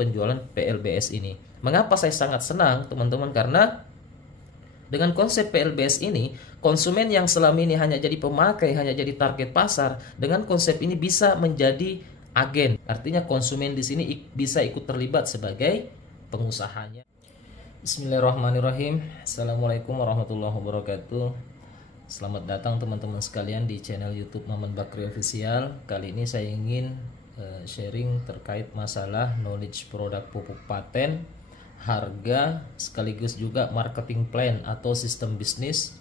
penjualan PLBS ini. Mengapa saya sangat senang teman-teman? Karena dengan konsep PLBS ini, konsumen yang selama ini hanya jadi pemakai, hanya jadi target pasar, dengan konsep ini bisa menjadi agen. Artinya konsumen di sini bisa ikut terlibat sebagai pengusahanya. Bismillahirrahmanirrahim. Assalamualaikum warahmatullahi wabarakatuh. Selamat datang teman-teman sekalian di channel YouTube Maman Bakri Official. Kali ini saya ingin sharing terkait masalah knowledge produk pupuk paten, harga, sekaligus juga marketing plan atau sistem bisnis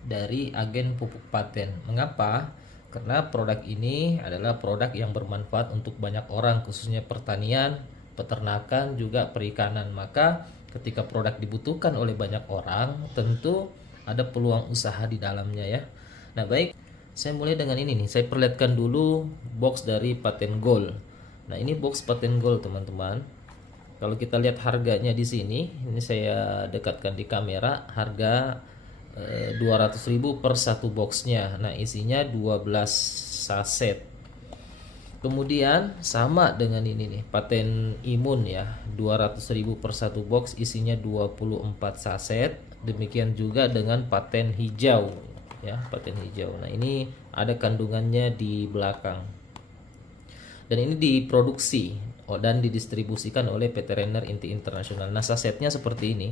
dari agen pupuk paten. Mengapa? Karena produk ini adalah produk yang bermanfaat untuk banyak orang, khususnya pertanian, peternakan, juga perikanan. Maka ketika produk dibutuhkan oleh banyak orang, tentu ada peluang usaha di dalamnya ya. Nah baik, saya mulai dengan ini nih. Saya perlihatkan dulu box dari Paten Gold. Nah ini box Paten Gold teman-teman. Kalau kita lihat harganya di sini, ini saya dekatkan di kamera, harga 200.000 per satu boxnya. Nah isinya 12 saset. Kemudian sama dengan ini nih, Paten Imun ya, 200.000 per satu box, isinya 24 saset. Demikian juga dengan Paten Hijau ya, Paten Hijau. Nah ini ada kandungannya di belakang. Dan ini diproduksi dan didistribusikan oleh PT Renner Inti Internasional. Nah sasetnya seperti ini.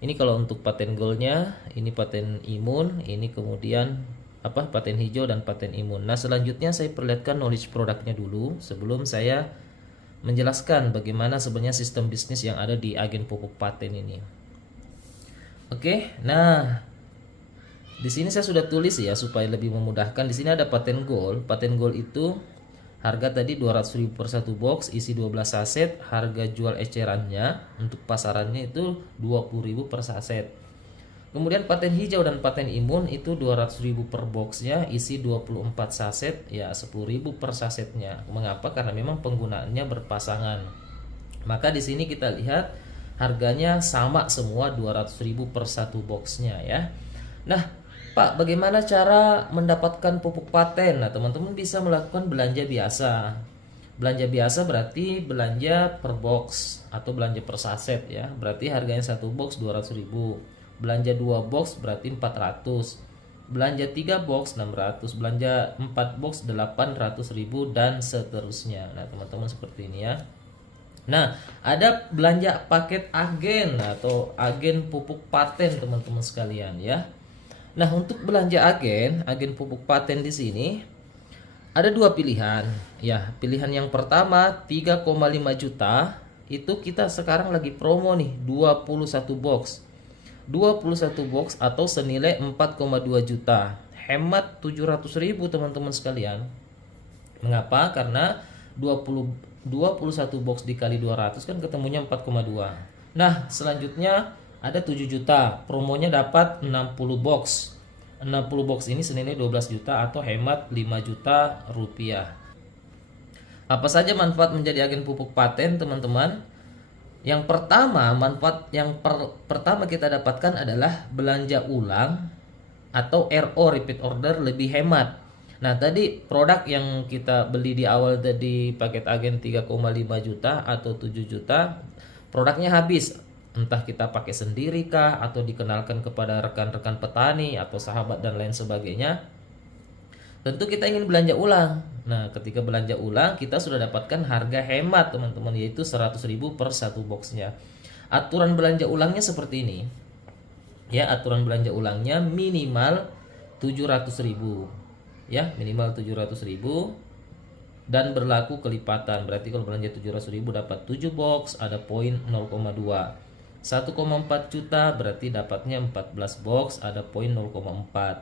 Ini kalau untuk Paten Goldnya, ini Paten Imun, ini kemudian Paten Hijau dan Paten Imun. Nah selanjutnya saya perlihatkan knowledge produknya dulu sebelum saya menjelaskan bagaimana sebenarnya sistem bisnis yang ada di agen pupuk paten ini. Oke, nah di sini saya sudah tulis ya supaya lebih memudahkan. Di sini ada Paten Gold. Paten Gold itu harga tadi 200.000 per satu box, isi 12 saset. Harga jual ecerannya untuk pasarannya itu 20.000 per saset. Kemudian Paten Hijau dan Paten Imun itu 200.000 per boxnya, isi 24 saset, ya 10.000 per sasetnya. Mengapa? Karena memang penggunaannya berpasangan. Maka di sini kita lihat harganya sama semua 200.000 per satu boxnya ya. Nah Pak, bagaimana cara mendapatkan pupuk paten? Nah, teman-teman bisa melakukan belanja biasa. Belanja biasa berarti belanja per box atau belanja per saset ya. Berarti harganya satu box 200.000. Belanja 2 box berarti 400. Belanja 3 box 600. Belanja 4 box 800.000 dan seterusnya. Nah, teman-teman seperti ini ya. Nah, ada belanja paket agen atau agen pupuk paten teman-teman sekalian ya. Nah, untuk belanja agen pupuk paten di sini ada dua pilihan. Ya, pilihan yang pertama 3,5 juta itu kita sekarang lagi promo nih 21 box. 21 box atau senilai 4,2 juta. Hemat 700.000 teman-teman sekalian. Mengapa? Karena 21 box dikali 200 kan ketemunya 4,2. Nah, selanjutnya ada 7 juta, promonya dapat 60 box. 60 box ini senilai 12 juta atau hemat 5 juta rupiah. Apa saja manfaat menjadi agen pupuk paten teman-teman? Yang pertama, manfaat yang pertama kita dapatkan adalah belanja ulang atau RO repeat order lebih hemat. Nah tadi produk yang kita beli di awal tadi paket agen 3,5 juta atau 7 juta, produknya habis. Entah kita pakai sendiri kah atau dikenalkan kepada rekan-rekan petani atau sahabat dan lain sebagainya. Tentu kita ingin belanja ulang. Nah ketika belanja ulang kita sudah dapatkan harga hemat teman-teman, yaitu 100.000 per satu boxnya. Aturan belanja ulangnya seperti ini ya, aturan belanja ulangnya minimal 700.000 ya, minimal 700.000 dan berlaku kelipatan. Berarti kalau belanja 700.000 dapat 7 box, ada poin 0,2. 1,4 juta berarti dapatnya 14 box, ada poin 0,4.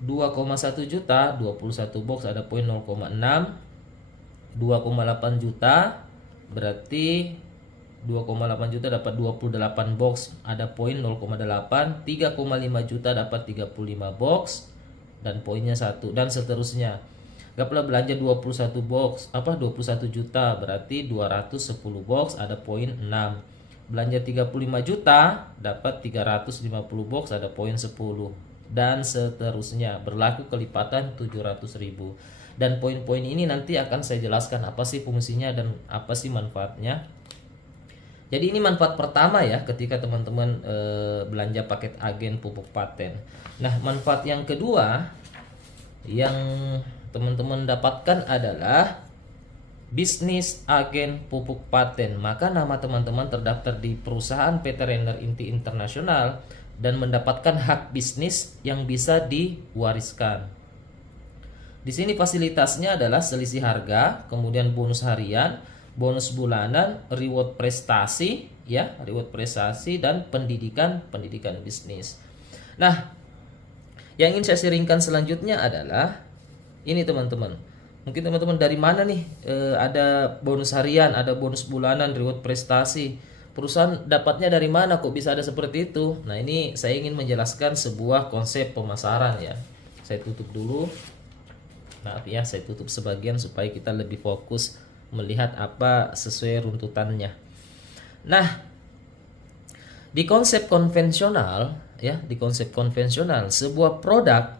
2,1 juta 21 box, ada poin 0,6. 2,8 juta berarti 2,8 juta dapat 28 box, ada poin 0,8. 3,5 juta dapat 35 box dan poinnya 1 dan seterusnya. Gaplah belanja 21 box 21 juta berarti 210 box, ada poin 6. Belanja 35 juta dapat 350 box, ada poin 10 dan seterusnya. Berlaku kelipatan 700.000. Dan poin-poin ini nanti akan saya jelaskan apa sih fungsinya dan apa sih manfaatnya. Jadi ini manfaat pertama ya ketika teman-teman belanja paket agen pupuk paten. Nah, manfaat yang kedua yang teman-teman dapatkan adalah bisnis agen pupuk paten. Maka nama teman-teman terdaftar di perusahaan PT Renner Inti Internasional dan mendapatkan hak bisnis yang bisa diwariskan. Di sini fasilitasnya adalah selisih harga, kemudian bonus harian, bonus bulanan, reward prestasi, ya, reward prestasi dan pendidikan bisnis. Nah, yang ingin saya sharingkan selanjutnya adalah ini teman-teman. Mungkin teman-teman dari mana nih ada bonus harian, ada bonus bulanan, reward prestasi. Perusahaan dapatnya dari mana kok bisa ada seperti itu? Nah, ini saya ingin menjelaskan sebuah konsep pemasaran ya. Saya tutup dulu. Maaf ya, saya tutup sebagian supaya kita lebih fokus melihat apa sesuai runtutannya. Nah, di konsep konvensional ya, di konsep konvensional sebuah produk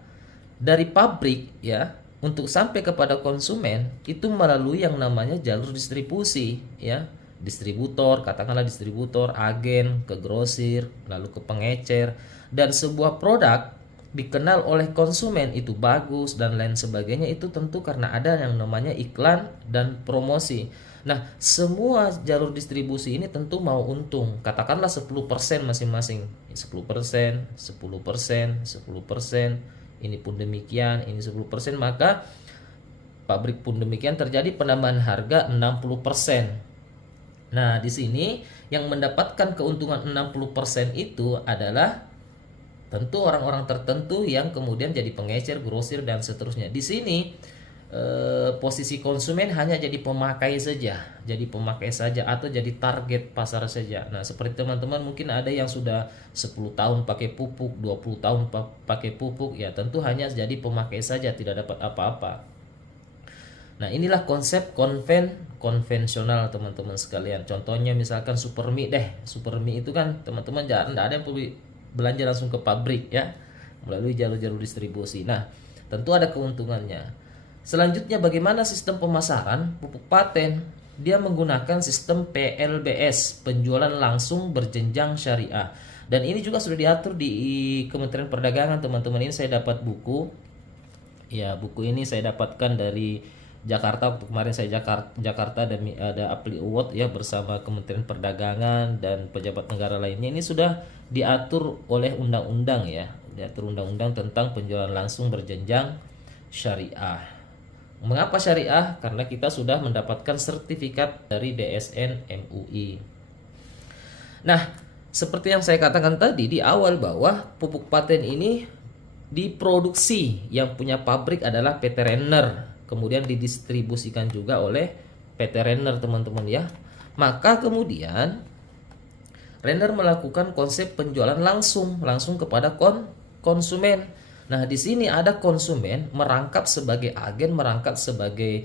dari pabrik ya untuk sampai kepada konsumen itu melalui yang namanya jalur distribusi ya. Distributor, katakanlah distributor, agen, ke grosir, lalu ke pengecer, dan sebuah produk dikenal oleh konsumen itu bagus dan lain sebagainya itu tentu karena ada yang namanya iklan dan promosi. Nah, semua jalur distribusi ini tentu mau untung. Katakanlah 10% masing-masing. 10%, 10%, 10%. Ini pun demikian, ini 10%, maka pabrik pun demikian terjadi penambahan harga 60%. Nah, di sini yang mendapatkan keuntungan 60% itu adalah tentu orang-orang tertentu yang kemudian jadi pengecer, grosir dan seterusnya. Di sini posisi konsumen hanya jadi pemakai saja, atau jadi target pasar saja. Nah, seperti teman-teman mungkin ada yang sudah 10 tahun pakai pupuk, 20 tahun pakai pupuk, ya tentu hanya jadi pemakai saja, tidak dapat apa-apa. Nah, inilah konsep konvensional teman-teman sekalian. Contohnya misalkan Supermi deh. Supermi itu kan teman-teman jangan ada yang belanja langsung ke pabrik ya, melalui jalur-jalur distribusi. Nah, tentu ada keuntungannya. Selanjutnya bagaimana sistem pemasaran pupuk paten? Dia menggunakan sistem PLBS, penjualan langsung berjenjang syariah. Dan ini juga sudah diatur di Kementerian Perdagangan, teman-teman. Ini saya dapat buku. Ya, buku ini saya dapatkan dari Jakarta. Kemarin saya Jakarta dan ada Appli Award ya bersama Kementerian Perdagangan dan pejabat negara lainnya. Ini sudah diatur oleh undang-undang ya, diatur undang-undang tentang penjualan langsung berjenjang syariah. Mengapa syariah? Karena kita sudah mendapatkan sertifikat dari DSN MUI. Nah, seperti yang saya katakan tadi di awal bahwa pupuk paten ini diproduksi, yang punya pabrik adalah PT Renner, kemudian didistribusikan juga oleh PT Renner teman-teman ya. Maka kemudian Renner melakukan konsep penjualan langsung kepada konsumen. Nah, di sini ada konsumen merangkap sebagai agen, merangkap sebagai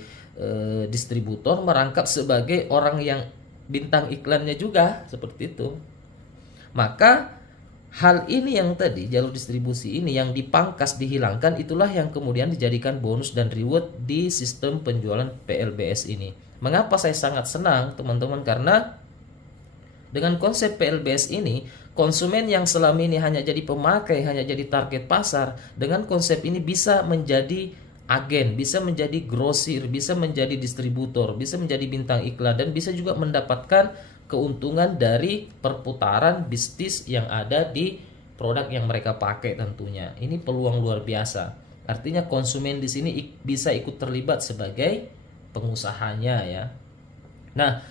distributor, merangkap sebagai orang yang bintang iklannya juga, seperti itu. Maka hal ini yang tadi jalur distribusi ini yang dipangkas, dihilangkan, itulah yang kemudian dijadikan bonus dan reward di sistem penjualan PLBS ini. Mengapa saya sangat senang teman-teman? Karena dengan konsep PLBS ini, konsumen yang selama ini hanya jadi pemakai, hanya jadi target pasar, dengan konsep ini bisa menjadi agen, bisa menjadi grosir, bisa menjadi distributor, bisa menjadi bintang iklan, dan bisa juga mendapatkan keuntungan dari perputaran bisnis yang ada di produk yang mereka pakai tentunya. Ini peluang luar biasa. Artinya konsumen di sini bisa ikut terlibat sebagai pengusahanya ya. Nah,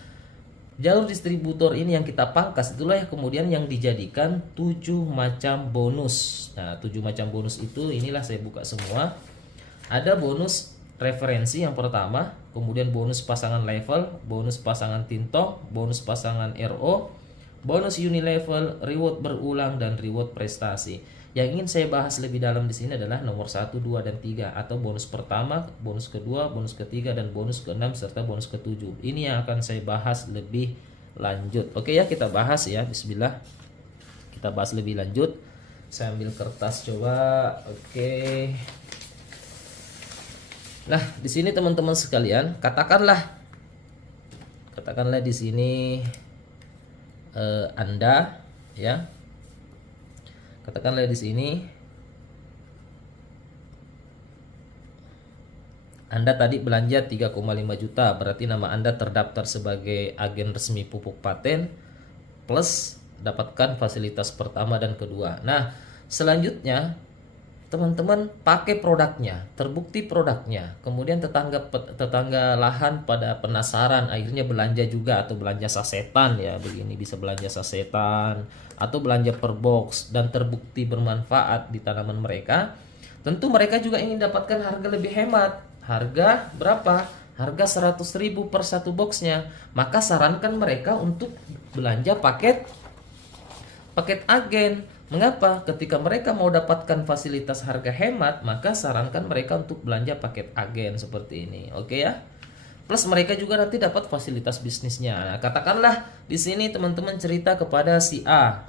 jalur distributor ini yang kita pangkas itulah yang kemudian yang dijadikan 7 macam bonus. Nah, 7 macam bonus itu inilah saya buka semua. Ada bonus referensi yang pertama, kemudian bonus pasangan level, bonus pasangan tintong, bonus pasangan RO, bonus unilevel, reward berulang, dan reward prestasi. Yang ingin saya bahas lebih dalam di sini adalah nomor 1, 2, dan 3, atau bonus pertama, bonus kedua, bonus ketiga, dan bonus ke-6 serta bonus ke-7. Ini yang akan saya bahas lebih lanjut. Oke ya, kita bahas ya. Bismillah. Kita bahas lebih lanjut. Saya ambil kertas coba. Oke. Nah, di sini teman-teman sekalian, katakanlah di sini Anda ya. Katakanlah di sini Anda tadi belanja 3,5 juta, berarti nama Anda terdaftar sebagai agen resmi pupuk paten plus dapatkan fasilitas pertama dan kedua. Nah, selanjutnya teman-teman pakai produknya, terbukti produknya. Kemudian tetangga lahan pada penasaran, akhirnya belanja juga atau belanja sasetan ya, begini bisa belanja sasetan atau belanja per box dan terbukti bermanfaat di tanaman mereka. Tentu mereka juga ingin dapatkan harga lebih hemat. Harga berapa? Harga 100.000 per satu boxnya. Maka sarankan mereka untuk belanja paket agen. Mengapa? Ketika mereka mau dapatkan fasilitas harga hemat, maka sarankan mereka untuk belanja paket agen seperti ini. Oke ya? Plus mereka juga nanti dapat fasilitas bisnisnya. Nah, katakanlah di sini teman-teman cerita kepada si A.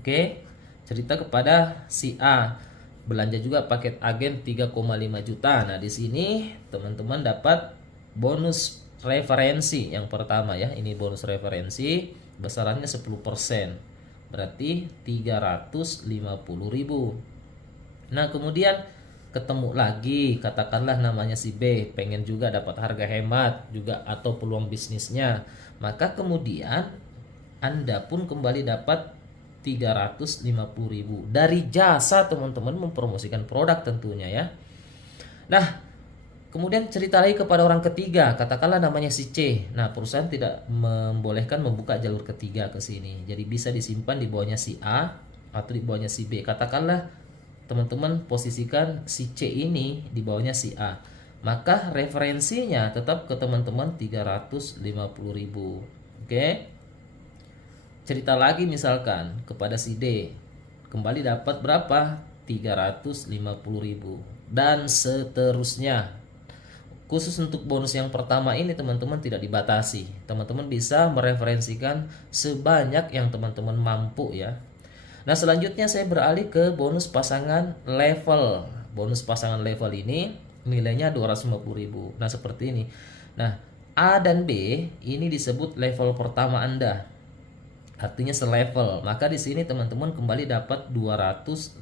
Oke? Cerita kepada si A. Belanja juga paket agen 3,5 juta. Nah, di sini teman-teman dapat bonus referensi yang pertama ya. Ini bonus referensi besarannya 10%. Berarti 350.000. Nah, kemudian ketemu lagi, katakanlah namanya si B, pengen juga dapat harga hemat juga atau peluang bisnisnya. Maka kemudian Anda pun kembali dapat 350.000 dari jasa teman-teman mempromosikan produk tentunya ya. Nah, kemudian cerita lagi kepada orang ketiga, katakanlah namanya si C. Nah, perusahaan tidak membolehkan membuka jalur ketiga ke sini. Jadi bisa disimpan di bawahnya si A atau di bawahnya si B. Katakanlah teman-teman posisikan si C ini di bawahnya si A. Maka referensinya tetap ke teman-teman 350.000. Oke? Cerita lagi misalkan kepada si D, kembali dapat berapa? 350.000 dan seterusnya. Khusus untuk bonus yang pertama ini teman-teman tidak dibatasi. Teman-teman bisa mereferensikan sebanyak yang teman-teman mampu ya. Nah, selanjutnya saya beralih ke bonus pasangan level. Bonus pasangan level ini nilainya 250.000. Nah, seperti ini. Nah, A dan B ini disebut level pertama Anda. Artinya selevel. Maka di sini teman-teman kembali dapat 250.000.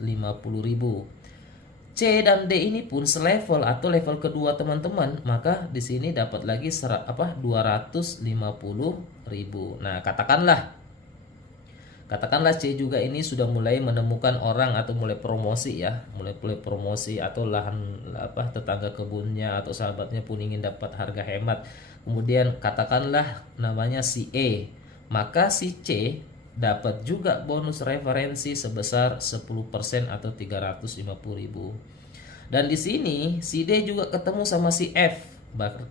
C dan D ini pun selevel atau level kedua teman-teman, maka di sini dapat lagi 250.000. Nah, katakanlah C juga ini sudah mulai menemukan orang atau mulai promosi ya, mulai promosi atau lahan tetangga kebunnya atau sahabatnya pun ingin dapat harga hemat. Kemudian katakanlah namanya si E. Maka si C dapat juga bonus referensi sebesar 10% atau 350.000. Dan di sini si D juga ketemu sama si F.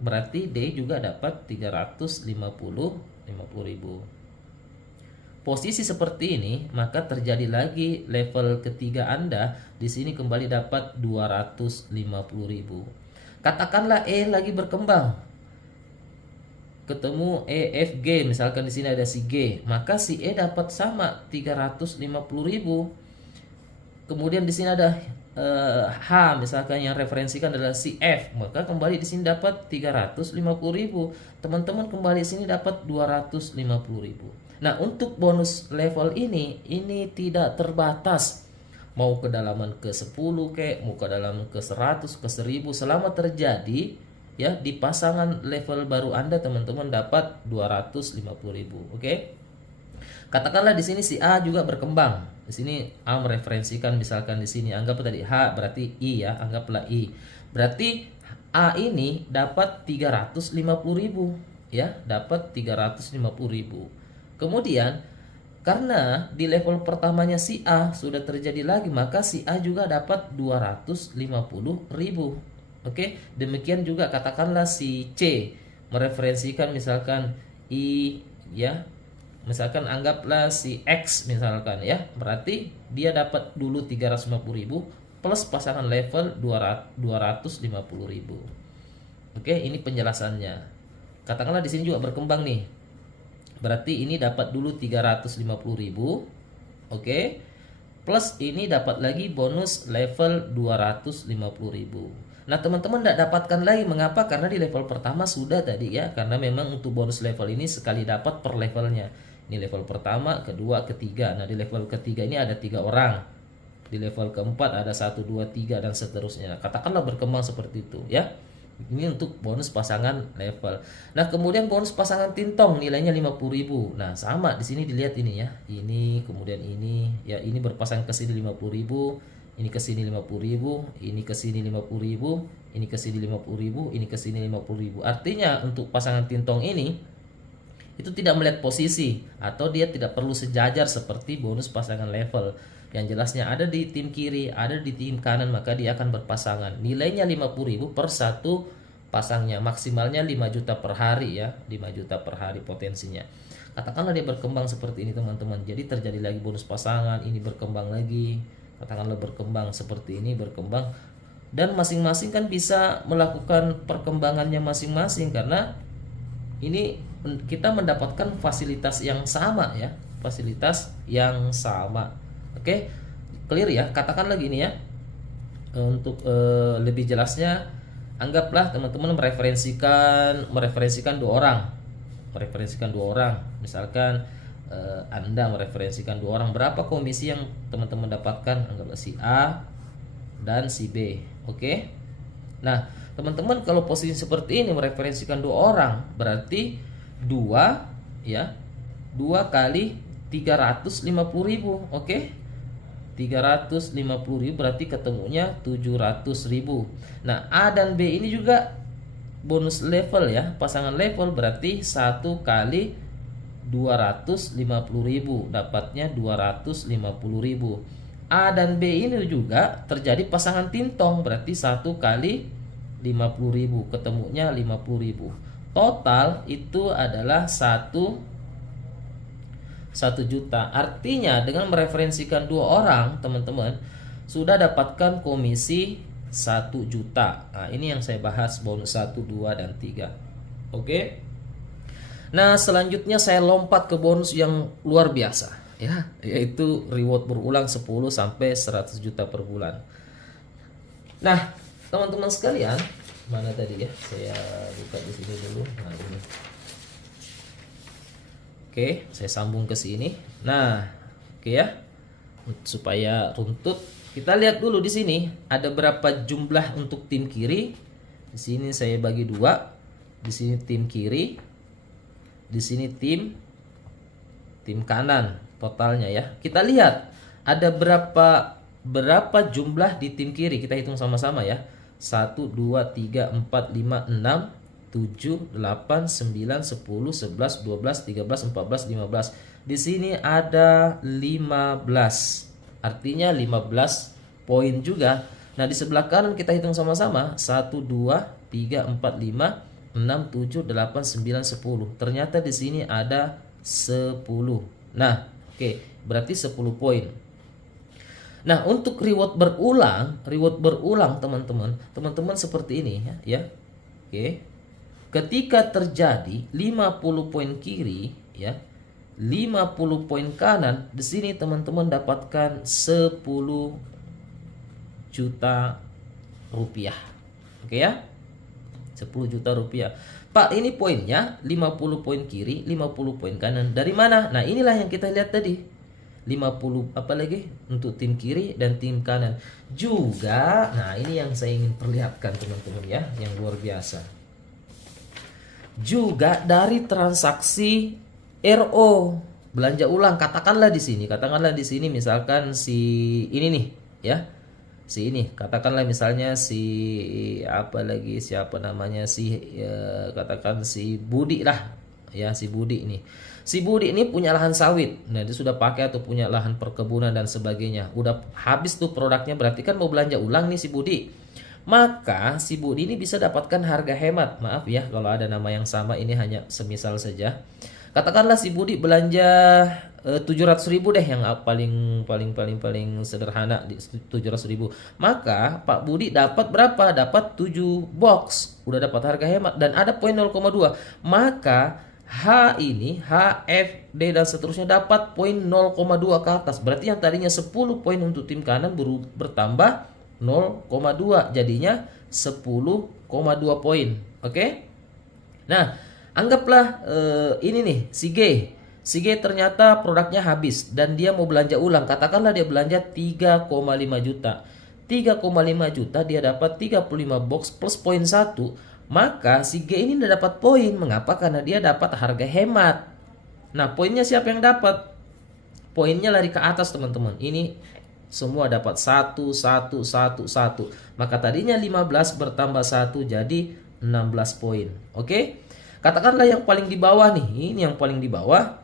Berarti D juga dapat 350.000. Posisi seperti ini, maka terjadi lagi level ketiga Anda di sini kembali dapat 250.000. Katakanlah E lagi berkembang. Ketemu E, F, G, misalkan di sini ada si G, maka si E dapat sama 350.000. Kemudian di sini ada H, misalkan yang referensikan adalah si F, maka kembali di sini dapat 350.000. Teman-teman kembali di sini dapat 250.000. Nah, untuk bonus level ini tidak terbatas. Mau kedalaman ke 10 mau kedalaman ke 100, ke 1000, selama terjadi ya di pasangan level baru Anda teman-teman dapat 250.000. Oke? Katakanlah di sini si A juga berkembang. Di sini A mereferensikan misalkan di sini anggap tadi H berarti I ya, anggaplah I. Berarti A ini dapat 350.000 ya, dapat 350.000. Kemudian karena di level pertamanya si A sudah terjadi lagi, maka si A juga dapat 250.000. Oke, demikian juga katakanlah si C mereferensikan misalkan I ya. Misalkan anggaplah si X misalkan ya. Berarti dia dapat dulu 350.000 plus pasangan level 250.000. Oke, ini penjelasannya. Katakanlah di sini juga berkembang nih. Berarti ini dapat dulu 350.000. Oke. Plus ini dapat lagi bonus level 250.000. Nah, teman-teman tidak dapatkan lagi. Mengapa? Karena di level pertama sudah tadi ya. Karena memang untuk bonus level ini sekali dapat per levelnya. Ini level pertama, kedua, ketiga. Nah, di level ketiga ini ada 3 orang. Di level keempat ada 1, 2, 3 dan seterusnya. Katakanlah berkembang seperti itu ya. Ini untuk bonus pasangan level. Nah, kemudian bonus pasangan tintong nilainya 50.000. Nah, sama di sini dilihat ini ya. Ini kemudian ini ya, ini berpasang ke sini 50.000, ini ke sini 50.000, ini ke sini 50.000, ini ke sini 50.000, ini ke sini 50.000. Artinya untuk pasangan tintong ini itu tidak melihat posisi atau dia tidak perlu sejajar seperti bonus pasangan level. Yang jelasnya ada di tim kiri, ada di tim kanan, maka dia akan berpasangan. Nilainya 50.000 per satu pasangnya, maksimalnya 5 juta per hari ya, 5 juta per hari potensinya. Katakanlah dia berkembang seperti ini teman-teman. Jadi terjadi lagi bonus pasangan, ini berkembang lagi. Katakanlah berkembang seperti ini, berkembang. Dan masing-masing kan bisa melakukan perkembangannya masing-masing karena ini kita mendapatkan fasilitas yang sama ya, fasilitas yang sama. Oke, clear ya. Katakan lagi ini ya, untuk lebih jelasnya, anggaplah teman-teman mereferensikan 2 orang, misalkan Anda mereferensikan 2 orang, berapa komisi yang teman-teman dapatkan? Anggaplah si A dan si B. Oke, nah teman-teman kalau posisi seperti ini mereferensikan 2 orang, berarti 2 ya, 2 kali 350.000. Oke, 350.000 berarti ketemunya 700.000. Nah, A dan B ini juga bonus level ya, pasangan level, berarti 1 kali 250.000 dapatnya 250.000. A dan B ini juga terjadi pasangan tintong, berarti 1 kali 50.000 ketemunya 50.000. Total itu adalah 1 juta. Artinya dengan mereferensikan 2 orang teman-teman sudah dapatkan komisi 1 juta. Nah, ini yang saya bahas bonus 1, 2, dan 3. Oke. Nah, selanjutnya saya lompat ke bonus yang luar biasa ya, yaitu reward berulang 10 sampai 100 juta per bulan. Nah, teman-teman sekalian, mana tadi ya? Saya buka di sini dulu. Nah, ini. Oke, saya sambung ke sini. Nah, oke ya. Supaya runtut, kita lihat dulu di sini ada berapa jumlah untuk tim kiri. Di sini saya bagi 2. Di sini tim kiri. Di sini tim kanan totalnya ya. Kita lihat ada berapa jumlah di tim kiri. Kita hitung sama-sama ya. 1, 2, 3, 4, 5, 6, 7, 8, 9, 10, 11, 12, 13, 14, 15. Di sini ada 15. Artinya 15 poin juga. Nah, di sebelah kanan kita hitung sama-sama. 1, 2, 3, 4, 5, 6, 7, 8, 9, 10. Ternyata di sini ada 10. Nah, oke, berarti 10 poin. Nah, untuk reward berulang teman-teman seperti ini ya. Oke. Ketika terjadi 50 poin kiri ya, 50 poin kanan, di sini teman-teman dapatkan 10 juta rupiah. Oke ya? 10 juta rupiah. Pak, ini poinnya 50 poin kiri, 50 poin kanan. Dari mana? Nah, inilah yang kita lihat tadi. 50 apa lagi untuk tim kiri dan tim kanan. Juga, nah ini yang saya ingin perlihatkan teman-teman ya, yang luar biasa. Juga dari transaksi RO, belanja ulang. Katakanlah di sini misalkan si ini nih ya, si ini katakanlah misalnya si siapa namanya katakan si Budi lah ya, si Budi ini punya lahan sawit. Nah, dia sudah pakai atau punya lahan perkebunan dan sebagainya, udah habis tuh produknya, berarti kan mau belanja ulang nih si Budi. Maka si Budi ini bisa dapatkan harga hemat. Maaf ya kalau ada nama yang sama, ini hanya semisal saja. Katakanlah si Budi belanja 700.000 deh, yang paling sederhana di 700.000. Maka Pak Budi dapat berapa? Dapat 7 box. Udah dapat harga hemat dan ada poin 0,2. Maka H ini, H, F, D dan seterusnya dapat poin 0,2 ke atas. Berarti yang tadinya 10 poin untuk tim kanan bertambah 0,2, jadinya 10,2 poin. Oke? Nah, anggaplah ini nih, si G. Si G ternyata produknya habis dan dia mau belanja ulang. Katakanlah dia belanja 3,5 juta. 3,5 juta dia dapat 35 box plus poin 1. Maka si G ini tidak dapat poin. Mengapa? Karena dia dapat harga hemat. Nah, poinnya siapa yang dapat? Poinnya lari ke atas, teman-teman. Ini semua dapat 1, 1, 1, 1. Maka tadinya 15 bertambah 1 jadi 16 poin. Oke? Katakanlah yang paling di bawah nih. Ini yang paling di bawah.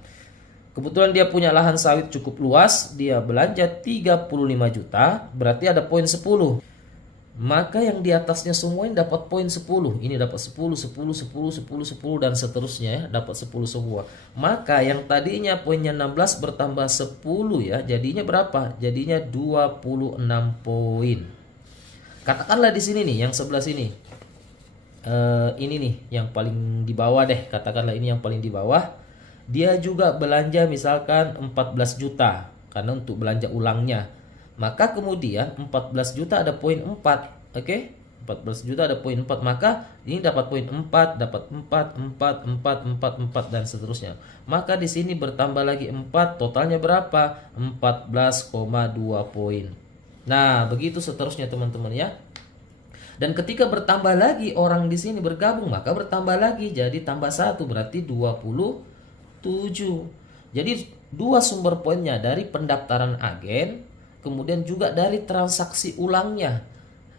Kebetulan dia punya lahan sawit cukup luas, dia belanja 35 juta, berarti ada poin 10. Maka yang di atasnya semua ini dapat poin 10. Ini dapat 10, 10, 10, 10, 10 dan seterusnya ya, dapat 10 semua. Maka yang tadinya poinnya 16 bertambah 10 ya, jadinya berapa? Jadinya 26 poin. Katakanlah di sini nih, yang sebelah sini. Ini nih yang paling di bawah deh, katakanlah ini yang paling di bawah. Dia juga belanja misalkan 14 juta karena untuk belanja ulangnya. Maka kemudian 14 juta ada poin 4. Oke? 14 juta ada poin 4. Maka ini dapat poin 4, dapat 4, 4, 4, 4, 4 dan seterusnya. Maka di sini bertambah lagi 4, totalnya berapa? 14,2 poin. Nah, begitu seterusnya teman-teman ya. Dan ketika bertambah lagi orang di sini bergabung, maka bertambah lagi jadi tambah 1 berarti 27. Jadi dua sumber poinnya dari pendaftaran agen, kemudian juga dari transaksi ulangnya.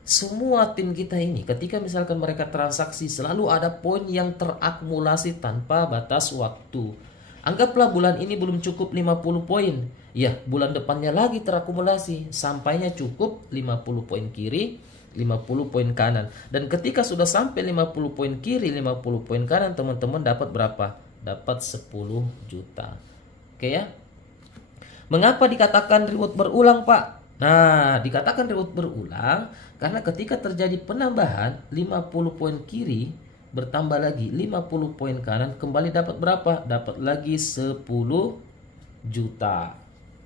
Semua tim kita ini ketika misalkan mereka transaksi selalu ada poin yang terakumulasi tanpa batas waktu. Anggaplah bulan ini belum cukup 50 poin. Ya, bulan depannya lagi terakumulasi sampainya cukup 50 poin kiri, 50 poin kanan. Dan ketika sudah sampai 50 poin kiri, 50 poin kanan, teman-teman dapat berapa? Dapat 10 juta. Oke ya. Mengapa dikatakan reward berulang, Pak? Nah, dikatakan reward berulang karena ketika terjadi penambahan 50 poin kiri bertambah lagi 50 poin kanan, kembali dapat berapa? Dapat lagi 10 juta.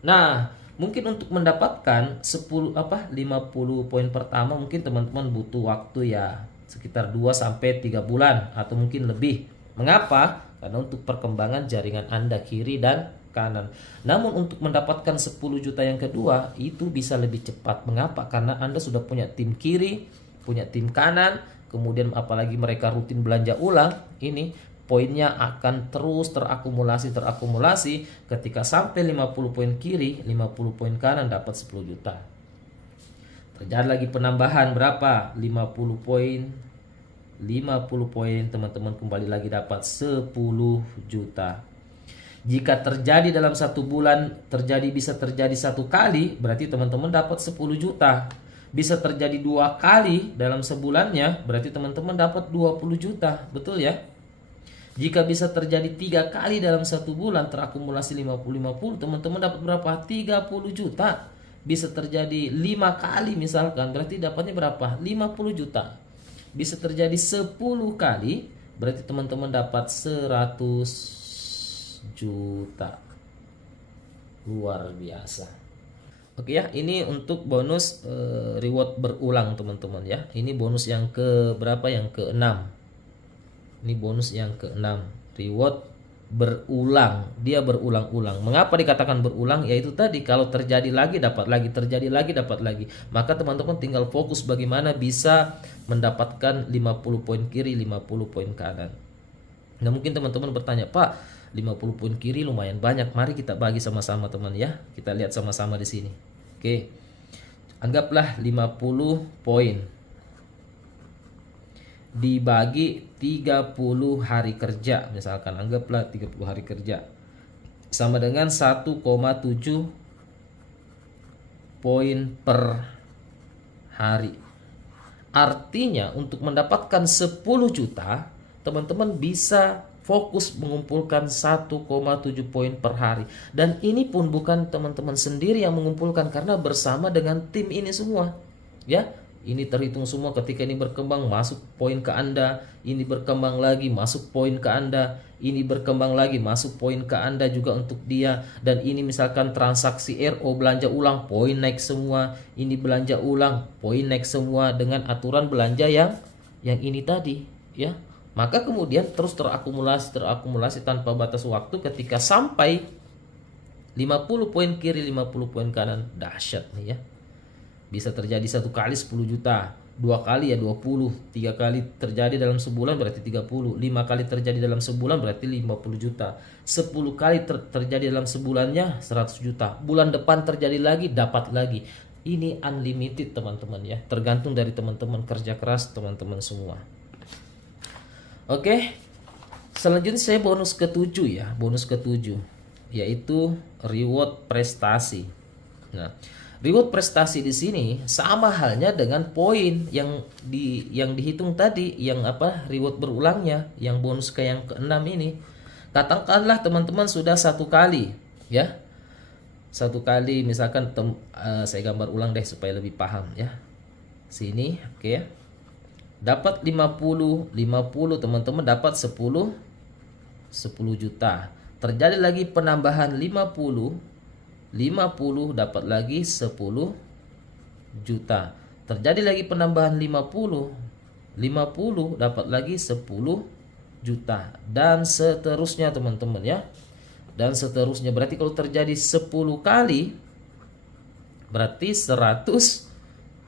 Nah, mungkin untuk mendapatkan 50 poin pertama mungkin teman-teman butuh waktu ya sekitar 2 sampai 3 bulan atau mungkin lebih. Mengapa? Karena untuk perkembangan jaringan Anda kiri dan kanan. Namun untuk mendapatkan 10 juta yang kedua itu bisa lebih cepat. Mengapa? Karena Anda sudah punya tim kiri, punya tim kanan, kemudian apalagi mereka rutin belanja ulang, ini poinnya akan terus terakumulasi. Ketika sampai 50 poin kiri, 50 poin kanan dapat 10 juta. Terjadi lagi penambahan berapa? 50 poin, teman-teman kembali lagi dapat 10 juta. Jika terjadi dalam satu bulan, bisa terjadi satu kali, berarti teman-teman dapat 10 juta. Bisa terjadi 2 kali dalam sebulannya, berarti teman-teman dapat 20 juta. Betul ya? Jika bisa terjadi 3 kali dalam satu bulan, terakumulasi 50-50, teman-teman dapat berapa? 30 juta. Bisa terjadi 5 kali misalkan, berarti dapatnya berapa? 50 juta. Bisa terjadi 10 kali, berarti teman-teman dapat 100 juta. Luar biasa. Oke ya, ini untuk bonus reward berulang teman-teman ya. Ini bonus yang ke berapa? Yang ke-6. Ini bonus yang ke-6. Reward berulang. Dia berulang-ulang. Mengapa dikatakan berulang? Yaitu tadi kalau terjadi lagi dapat lagi, terjadi lagi dapat lagi. Maka teman-teman tinggal fokus bagaimana bisa mendapatkan 50 poin kiri, 50 poin kanan. Nah, mungkin teman-teman bertanya, "Pak, 50 poin kiri lumayan banyak. Mari kita bagi sama-sama teman ya. Kita lihat sama-sama di sini." Oke. Anggaplah 50 poin dibagi 30 hari kerja, misalkan anggaplah 30 hari kerja sama dengan 1,7 poin per hari. Artinya untuk mendapatkan 10 juta, teman-teman bisa fokus mengumpulkan 1,7 poin per hari. Dan ini pun bukan teman-teman sendiri yang mengumpulkan, karena bersama dengan tim ini semua. Ya, Ini terhitung semua, ketika ini berkembang masuk poin ke Anda, ini berkembang lagi masuk poin ke Anda, ini berkembang lagi masuk poin ke Anda juga untuk dia. Dan ini misalkan transaksi RO belanja ulang, poin naik semua, ini belanja ulang, poin naik semua dengan aturan belanja yang ini tadi, ya. Maka kemudian terus terakumulasi tanpa batas waktu. Ketika sampai 50 poin kiri 50 poin kanan, dahsyat nih ya. Bisa terjadi 1 kali 10 juta, 2 kali ya 20, 3 kali terjadi dalam sebulan berarti 30, 5 kali terjadi dalam sebulan berarti 50 juta, 10 kali terjadi dalam sebulannya 100 juta, bulan depan terjadi lagi dapat lagi. Ini unlimited teman-teman ya, tergantung dari teman-teman kerja keras teman-teman semua. Oke, selanjutnya saya bonus ke-7 ya, bonus ke-7 yaitu reward prestasi. Nah, reward prestasi di sini sama halnya dengan poin yang dihitung tadi, yang reward berulangnya, yang bonus ke yang ke-6 ini. Katakanlah teman-teman sudah 1 kali ya. 1 kali misalkan saya gambar ulang deh supaya lebih paham ya. Sini, oke ya. Dapat 50 teman-teman dapat 10 juta. Terjadi lagi penambahan 50 dapat lagi 10 juta. Terjadi lagi penambahan 50 dapat lagi 10 juta. Dan seterusnya teman-teman ya. Dan seterusnya, berarti kalau terjadi 10 kali berarti 100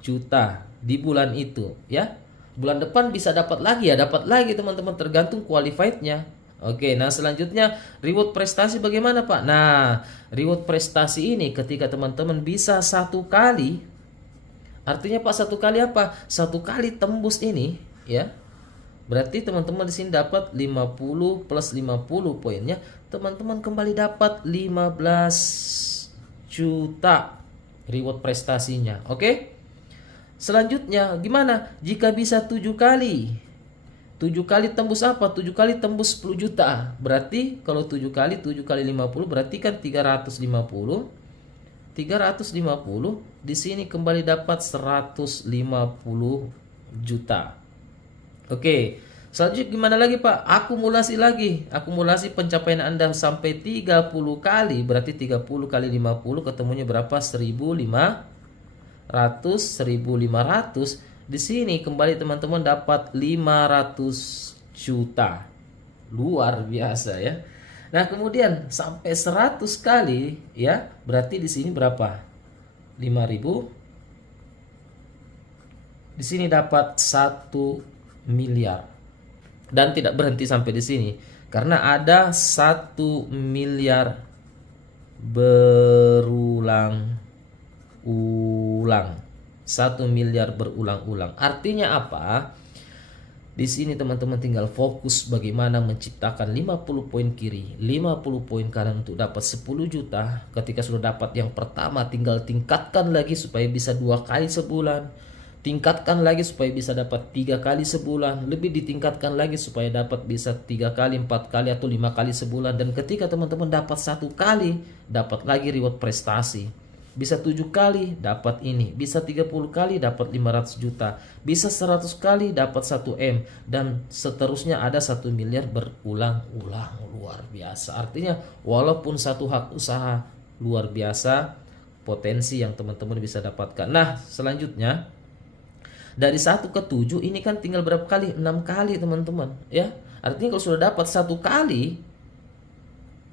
juta di bulan itu ya. Bulan depan bisa dapat lagi ya, dapat lagi teman-teman, tergantung qualified-nya. Oke, nah selanjutnya reward prestasi bagaimana Pak? Nah, reward prestasi ini ketika teman-teman bisa 1 kali, artinya Pak 1 kali apa? 1 kali tembus ini ya. Berarti teman-teman di sini dapat 50 plus 50 poinnya, teman-teman kembali dapat 15 juta reward prestasinya. Oke? Selanjutnya gimana? Jika bisa 7 kali. 7 kali tembus apa? 7 kali tembus 10 juta. Berarti kalau 7 kali 50 berarti kan 350. 350 di sini kembali dapat 150 juta. Oke. Selanjutnya gimana lagi Pak? Akumulasi lagi. Akumulasi pencapaian Anda sampai 30 kali, berarti 30 kali 50 ketemunya berapa? 1.500. Di sini kembali teman-teman dapat 500 juta. Luar biasa ya. Nah, kemudian sampai 100 kali ya, berarti di sini berapa? 5.000. Di sini dapat 1 miliar. Dan tidak berhenti sampai di sini, karena ada 1 miliar berulang-ulang. 1 miliar berulang-ulang. Artinya apa? Di sini teman-teman tinggal fokus bagaimana menciptakan 50 poin kiri, 50 poin kanan untuk dapat 10 juta. Ketika sudah dapat yang pertama, tinggal tingkatkan lagi supaya bisa 2 kali sebulan. Tingkatkan lagi supaya bisa dapat 3 kali sebulan. Lebih ditingkatkan lagi supaya dapat bisa 3 kali, 4 kali, atau 5 kali sebulan. Dan ketika teman-teman dapat 1 kali, dapat lagi reward prestasi. Bisa 7 kali dapat ini, bisa 30 kali dapat 500 juta, bisa 100 kali dapat 1 M, dan seterusnya ada 1 miliar berulang-ulang. Luar biasa. Artinya walaupun satu hak usaha luar biasa potensi yang teman-teman bisa dapatkan. Nah, selanjutnya dari 1 ke 7 ini kan tinggal berapa kali? 6 kali teman-teman ya. Artinya kalau sudah dapat 1 kali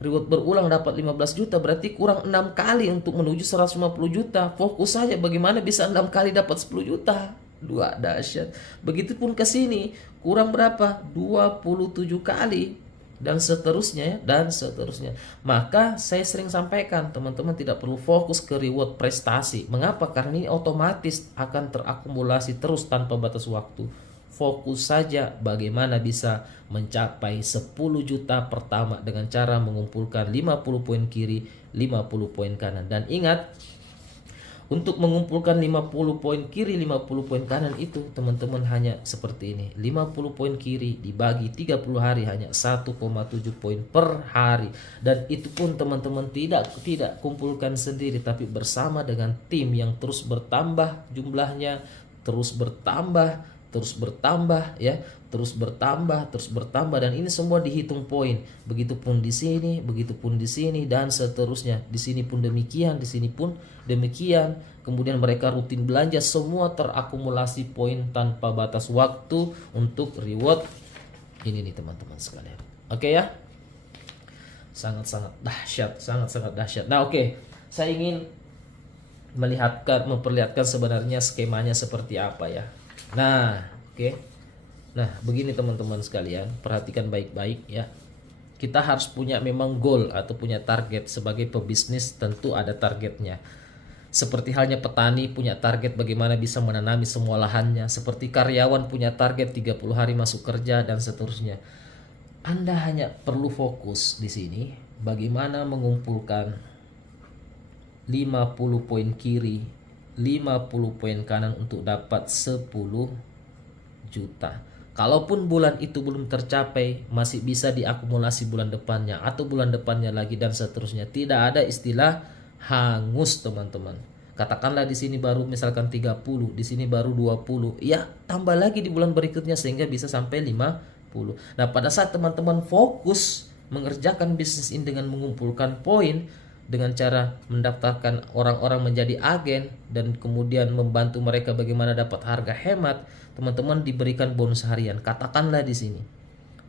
reward berulang dapat 15 juta, berarti kurang 6 kali untuk menuju 150 juta. Fokus saja bagaimana bisa 6 kali dapat 10 juta. Dua, dahsyat. Begitupun ke sini, kurang berapa? 27 kali, dan seterusnya dan seterusnya. Maka saya sering sampaikan, teman-teman tidak perlu fokus ke reward prestasi. Mengapa? Karena ini otomatis akan terakumulasi terus tanpa batas waktu. Fokus saja bagaimana bisa mencapai 10 juta pertama dengan cara mengumpulkan 50 poin kiri, 50 poin kanan. Dan ingat, untuk mengumpulkan 50 poin kiri, 50 poin kanan itu teman-teman hanya seperti ini. 50 poin kiri dibagi 30 hari hanya 1,7 poin per hari. Dan itu pun teman-teman tidak kumpulkan sendiri, tapi bersama dengan tim yang terus bertambah jumlahnya. terus bertambah, ya, terus bertambah, dan ini semua dihitung poin. Begitupun di sini, dan seterusnya. Di sini pun demikian, di sini pun demikian. Kemudian mereka rutin belanja, semua terakumulasi poin tanpa batas waktu untuk reward ini nih teman-teman sekalian. Oke ya. Sangat-sangat dahsyat. Nah, oke. Saya ingin memperlihatkan sebenarnya skemanya seperti apa ya. Nah, oke. Nah, begini teman-teman sekalian, perhatikan baik-baik ya. Kita harus punya memang goal atau punya target. Sebagai pebisnis tentu ada targetnya. Seperti halnya petani punya target bagaimana bisa menanami semua lahannya. Seperti karyawan punya target 30 hari masuk kerja dan seterusnya. Anda hanya perlu fokus di sini bagaimana mengumpulkan 50 poin kiri, 50 poin kanan untuk dapat 10 juta. Kalaupun bulan itu belum tercapai, masih bisa diakumulasi bulan depannya atau bulan depannya lagi dan seterusnya. Tidak ada istilah hangus teman-teman. Katakanlah di sini baru misalkan 30, di sini baru 20. Ya, tambah lagi di bulan berikutnya sehingga bisa sampai 50. Nah, pada saat teman-teman fokus mengerjakan bisnis ini dengan mengumpulkan poin, dengan cara mendaftarkan orang-orang menjadi agen dan kemudian membantu mereka bagaimana dapat harga hemat, teman-teman diberikan bonus harian. Katakanlah di sini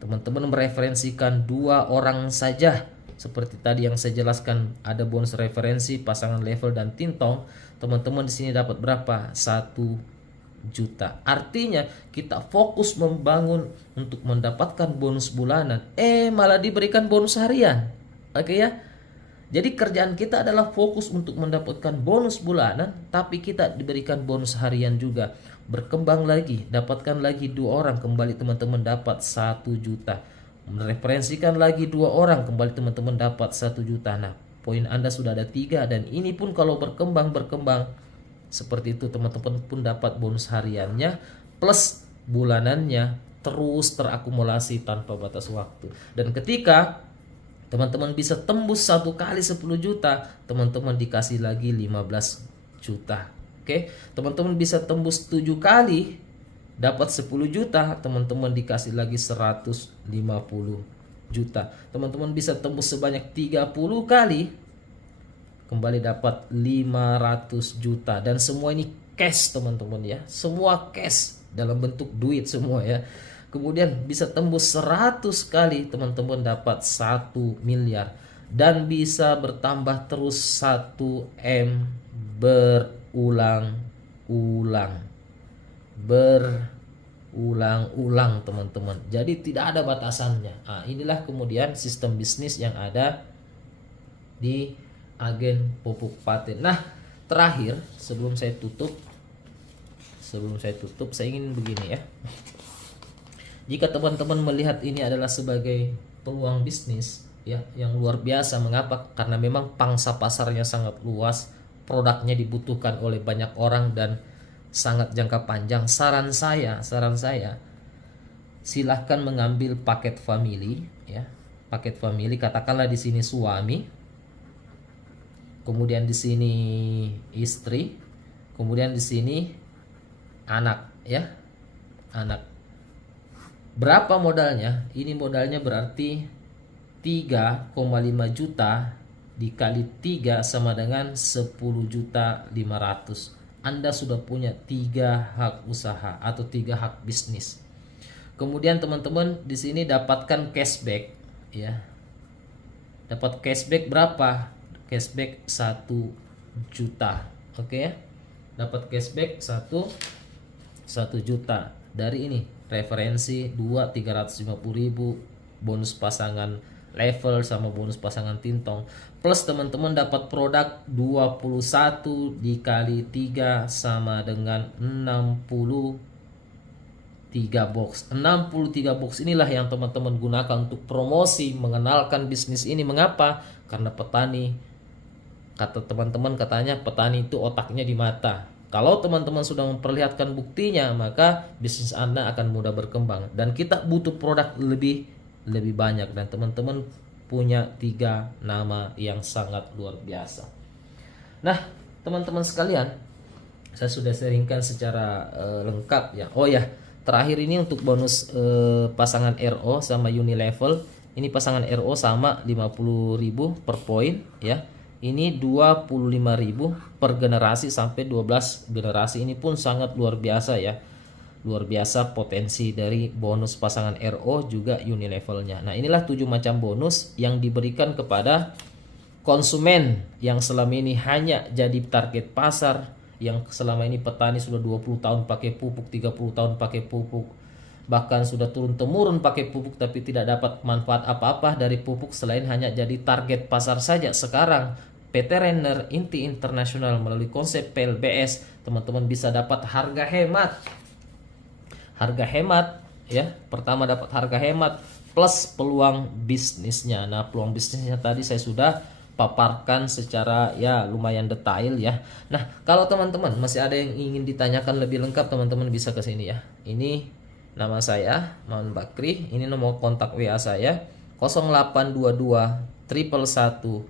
teman-teman mereferensikan 2 orang saja. Seperti tadi yang saya jelaskan, ada bonus referensi, pasangan level dan tintong. Teman-teman di sini dapat berapa? 1 juta. Artinya kita fokus membangun untuk mendapatkan bonus bulanan, malah diberikan bonus harian. Oke ya. Jadi kerjaan kita adalah fokus untuk mendapatkan bonus bulanan, tapi kita diberikan bonus harian juga. Berkembang lagi, dapatkan lagi 2 orang, kembali teman-teman dapat 1 juta. Mereferensikan lagi 2 orang, kembali teman-teman dapat 1 juta. Nah, poin Anda sudah ada 3, dan ini pun kalau berkembang seperti itu, teman-teman pun dapat bonus hariannya plus bulanannya terus terakumulasi tanpa batas waktu. Dan ketika teman-teman bisa tembus 1 kali 10 juta, teman-teman dikasih lagi 15 juta. Oke, teman-teman bisa tembus 7 kali dapat 10 juta, teman-teman dikasih lagi 150 juta. Teman-teman bisa tembus sebanyak 30 kali, kembali dapat 500 juta. Dan semua ini cash teman-teman ya. Semua cash dalam bentuk duit semua ya. Kemudian bisa tembus 100 kali, teman-teman dapat 1 miliar. Dan bisa bertambah terus 1 M berulang-ulang teman-teman. Jadi tidak ada batasannya. Nah, inilah kemudian sistem bisnis yang ada di agen pupuk paten. Nah, terakhir sebelum saya tutup saya ingin begini ya. Jika teman-teman melihat ini adalah sebagai peluang bisnis ya yang luar biasa, mengapa? Karena memang pangsa pasarnya sangat luas, produknya dibutuhkan oleh banyak orang dan sangat jangka panjang. Saran saya silahkan mengambil paket family ya. Paket family, katakanlah di sini suami, kemudian di sini istri, kemudian di sini anak ya. Anak. Berapa modalnya? Ini modalnya berarti 3,5 juta dikali 3 sama dengan 10.500.000. Anda sudah punya 3 hak usaha atau 3 hak bisnis. Kemudian teman-teman di sini dapatkan cashback ya. Dapat cashback berapa? Cashback 1 juta. Oke ya. Dapat cashback 1 juta dari ini. Referensi 2 350.000, bonus pasangan level sama bonus pasangan tintong, plus teman-teman dapat produk 21 dikali 3 sama dengan 63 box. 63 box inilah yang teman-teman gunakan untuk promosi, mengenalkan bisnis ini. Mengapa? Karena petani, kata teman-teman, katanya petani itu otaknya di mata. Kalau teman-teman sudah memperlihatkan buktinya, maka bisnis Anda akan mudah berkembang. Dan kita butuh produk lebih banyak. Dan teman-teman punya 3 nama yang sangat luar biasa. Nah, teman-teman sekalian, saya sudah sharingkan secara lengkap ya. Oh ya, terakhir ini untuk bonus pasangan RO sama Unilevel. Ini pasangan RO sama 50.000 per poin ya. Ini 25.000 per generasi sampai 12 generasi. Ini pun sangat luar biasa ya. Luar biasa potensi dari bonus pasangan RO juga Unilevelnya. Nah, inilah 7 macam bonus yang diberikan kepada konsumen yang selama ini hanya jadi target pasar, yang selama ini petani sudah 20 tahun pakai pupuk, 30 tahun pakai pupuk, bahkan sudah turun-temurun pakai pupuk tapi tidak dapat manfaat apa-apa dari pupuk selain hanya jadi target pasar saja. Sekarang PT Renner Inti Internasional melalui konsep PLBS, teman-teman bisa dapat harga hemat. Harga hemat ya. Pertama dapat harga hemat plus peluang bisnisnya. Nah, peluang bisnisnya tadi saya sudah paparkan secara ya lumayan detail ya. Nah, kalau teman-teman masih ada yang ingin ditanyakan lebih lengkap, teman-teman bisa ke sini ya. Ini nama saya Maman Bakri, ini nomor kontak WA saya 0822 111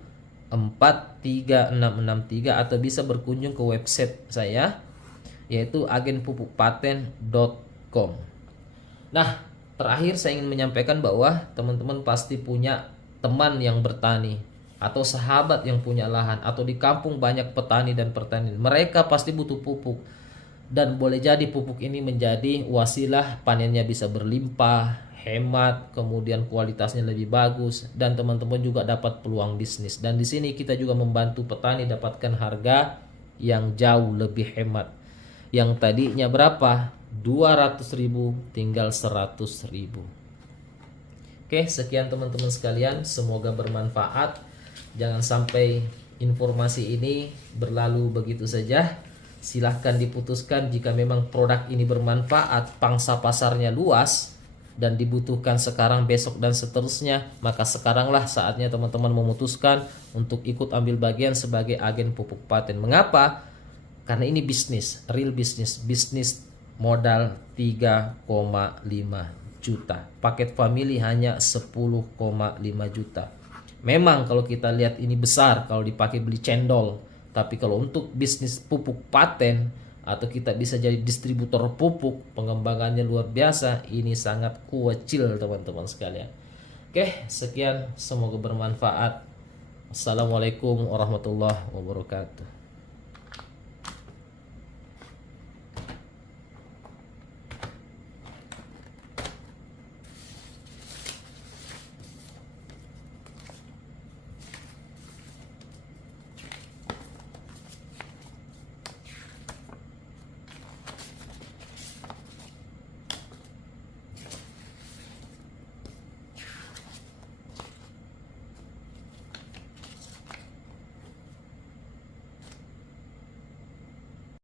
43663 atau bisa berkunjung ke website saya yaitu agenpupukpaten.com. Nah, terakhir saya ingin menyampaikan bahwa teman-teman pasti punya teman yang bertani atau sahabat yang punya lahan atau di kampung banyak petani dan pertanian. Mereka pasti butuh pupuk dan boleh jadi pupuk ini menjadi wasilah panennya bisa berlimpah, hemat, kemudian kualitasnya lebih bagus dan teman-teman juga dapat peluang bisnis. Dan di sini kita juga membantu petani dapatkan harga yang jauh lebih hemat. Yang tadinya berapa? 200.000 tinggal 100.000. Oke, sekian teman-teman sekalian, semoga bermanfaat. Jangan sampai informasi ini berlalu begitu saja. Silahkan diputuskan jika memang produk ini bermanfaat, pangsa pasarnya luas dan dibutuhkan sekarang, besok dan seterusnya, maka sekaranglah saatnya teman-teman memutuskan untuk ikut ambil bagian sebagai agen pupuk paten. Mengapa? Karena ini bisnis, real bisnis, bisnis modal 3,5 juta. Paket family hanya 10,5 juta. Memang kalau kita lihat ini besar kalau dipakai beli cendol, tapi kalau untuk bisnis pupuk paten atau kita bisa jadi distributor pupuk, pengembangannya luar biasa. Ini sangat kecil teman-teman sekalian. Oke, sekian, semoga bermanfaat. Assalamualaikum warahmatullahi wabarakatuh.